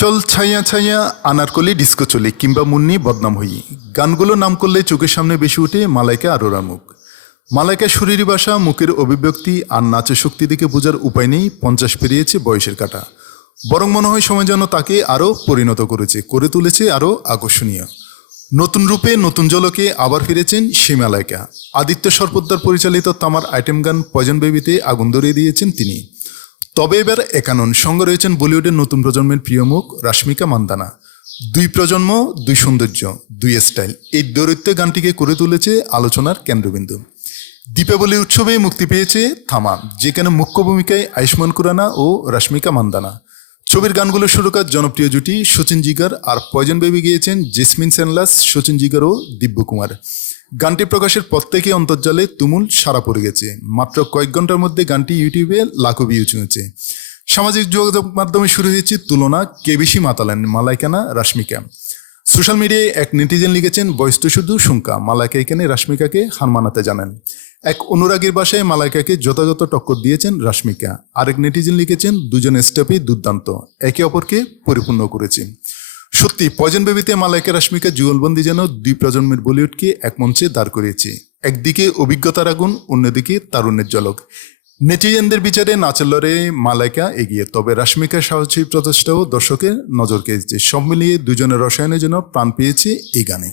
চল ছাইয়া ছাইয়া আনারকলি ডিস্কো চলে কিংবা মুন্নি বদনাম হই গানগুলো নাম করলে চোখের সামনে বেশি ওঠে মালাইকা আরোরার মুখ। মালাইকার শরীরী ভাষা, মুখের অভিব্যক্তি আর নাচের শক্তি দেখে বোঝার উপায় নেই 50 পেরিয়েছে বয়সের কাঁটা। বরং মনে হয় সময় যেন তাকে আরও পরিণত করেছে, করে তুলেছে আরও আকর্ষণীয়। নতুন রূপে নতুন ঝলকে আবার ফিরেছেন সেই মালাইকা। আদিত্য সরপোদ্দার পরিচালিত তামার আইটেম গান পয়জন বেবিতে আগুন ধরিয়ে দিয়েছেন তিনি। তবে এবার একানন সঙ্গে রয়েছেন বলিউডের নতুন প্রজন্মের প্রিয় মুখ রাশমিকা মান্দানা। দুই প্রজন্ম, দুই সৌন্দর্য, দুই স্টাইল, এই দৌরত্ব গানটিকে করে তুলেছে আলোচনার কেন্দ্রবিন্দু। দীপাবলি উৎসবে মুক্তি পেয়েছে থামা, যেখানে মুখ্য ভূমিকায় আয়ুষ্মান খুরানা ও রাশমিকা মান্দানা। ছবির গানগুলোর সুরকার জনপ্রিয় জুটি সচিন জিগার আর পয়জন বেবি গিয়েছেন জেসমিন সেনলাস, সচিন জিগার ও দিব্য কুমার। গানটি প্রকাশের পর থেকে অন্তর্জালে তুমুল সাড়া পড়ে গেছে। মাত্র কয়েক ঘন্টার মধ্যে গানটি ইউটিউবে লাখো ভিউ ছুঁয়েছে। সামাজিক যোগাযোগ মাধ্যমে শুরু হয়েছে তুলনা, কে বেশি মাতালেন মালাইকা না রাশমিকা। সোশ্যাল মিডিয়ায় এক নেটিজেন লিখেছেন, বয়স তো শুধু শুঙ্কা, মালাইকা এখানে রাশমিকাকে হার মানাতে জানেন। এক অনুরাগীর বাসায় মালাইকাকে যথাযথ টক্কর দিয়েছেন রাশমিকা। আরেক নেটিজেন লিখেছেন, দুজন স্টেপই দুর্দান্ত, একে অপরকে পরিপূর্ণ করেছে। সত্যি পয়জন বেবিতে মালাইকা রাশমিকা যুগলবন্দি যেন দুই প্রজন্মের বলিউডকে এক মঞ্চে দাঁড় করিয়েছে। একদিকে অভিজ্ঞতার আগুন, অন্যদিকে তারুণ্যের ঝলক। নেটিজেনদের বিচারে নাচের লড়ে মালাইকা এগিয়ে, তবে রাশমিকার সাহসী প্রচেষ্টাও দর্শকের নজর কেড়েছে। সব মিলিয়ে দুজনের রসায়নের জন্য প্রাণ পেয়েছে এই গানে।